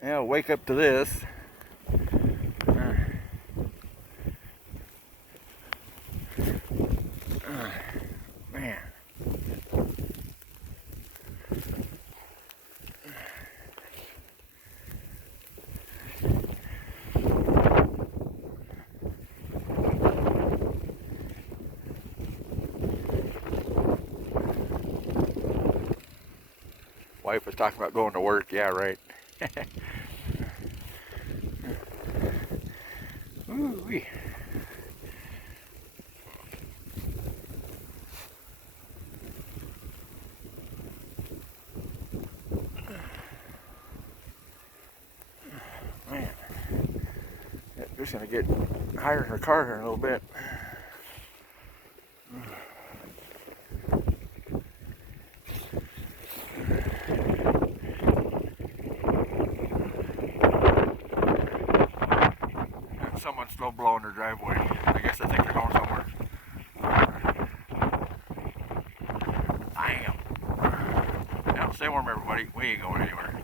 Yeah, wake up to this. Man. Wife was talking about going to work. Yeah, right. Ooh-wee. Man, just gonna get higher in her car here in a little bit. Someone's still blowing their driveway. I guess I think they're going somewhere. I am. Now, stay warm, everybody. We ain't going anywhere.